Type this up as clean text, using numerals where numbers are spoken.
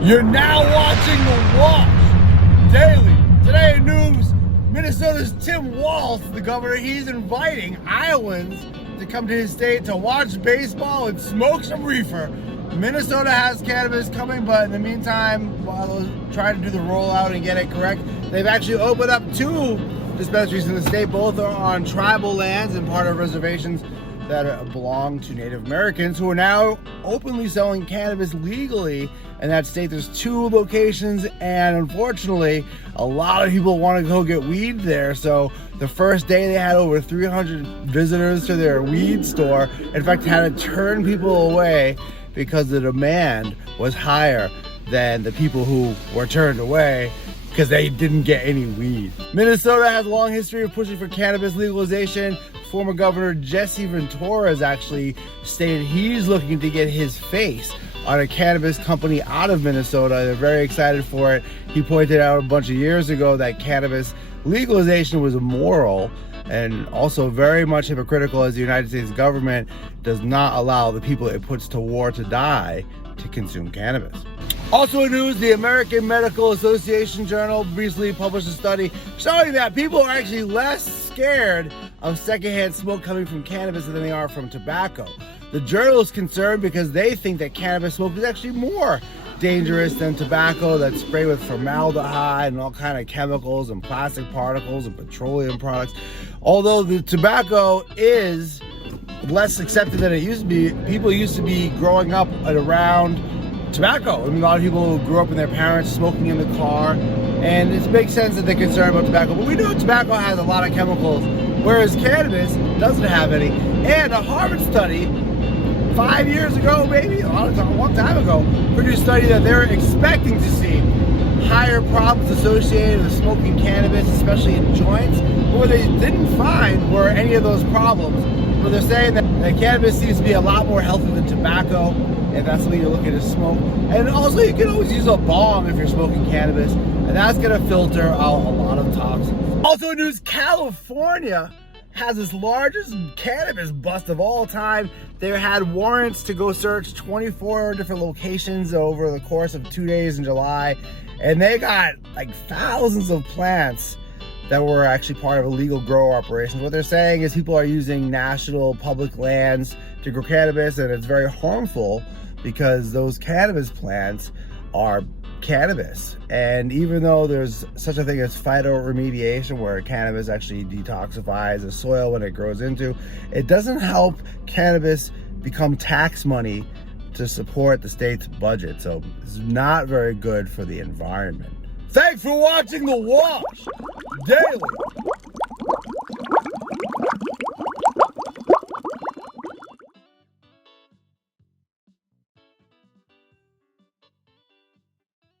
You're now watching The Wash Daily. Today in news, Minnesota's Tim Walz, the governor, he's inviting Iowans to come to his state to watch baseball and smoke some reefer. Minnesota has cannabis coming, but in the meantime, while they're trying to do the rollout and get it correct, they've actually opened up 2 dispensaries in the state. Both are on tribal lands and part of reservations that belong to Native Americans who are now openly selling cannabis legally in that state. There's 2 locations, and unfortunately, a lot of people want to go get weed there. So the first day they had over 300 visitors to their weed store. In fact, had to turn people away because the demand was higher than the people who were turned away because they didn't get any weed. Minnesota has a long history of pushing for cannabis legalization. Former Governor Jesse Ventura has actually stated he's looking to get his face on a cannabis company out of Minnesota. They're very excited for it. He pointed out a bunch of years ago that cannabis legalization was immoral and also very much hypocritical, as the United States government does not allow the people it puts to war to die to consume cannabis. Also in news, the American Medical Association Journal recently published a study showing that people are actually less scared of secondhand smoke coming from cannabis than they are from tobacco. The journal is concerned because they think that cannabis smoke is actually more dangerous than tobacco that's sprayed with formaldehyde and all kind of chemicals and plastic particles and petroleum products. Although the tobacco is less accepted than it used to be, people used to be growing up around tobacco. I mean, a lot of people grew up with their parents smoking in the car, and it makes sense that they're concerned about tobacco. But we know tobacco has a lot of chemicals, whereas cannabis doesn't have any. And a Harvard study 5 years ago, maybe a long time ago, produced a study that they're expecting to see higher problems associated with smoking cannabis, especially in joints. But what they didn't find were any of those problems. But they're saying that cannabis seems to be a lot more healthy than tobacco, if that's what you're looking to smoke. And also, you can always use a bong if you're smoking cannabis, and that's gonna filter out a lot of toxins. Also in news, California has its largest cannabis bust of all time. They had warrants to go search 24 different locations over the course of 2 days in July, and they got like thousands of plants that were actually part of illegal grow operations. What they're saying is people are using national public lands to grow cannabis, and it's very harmful because those cannabis plants are cannabis. And even though there's such a thing as phytoremediation, where cannabis actually detoxifies the soil when it grows into, it doesn't help cannabis become tax money to support the state's budget. So it's not very good for the environment. Thanks for watching The Wash Daily.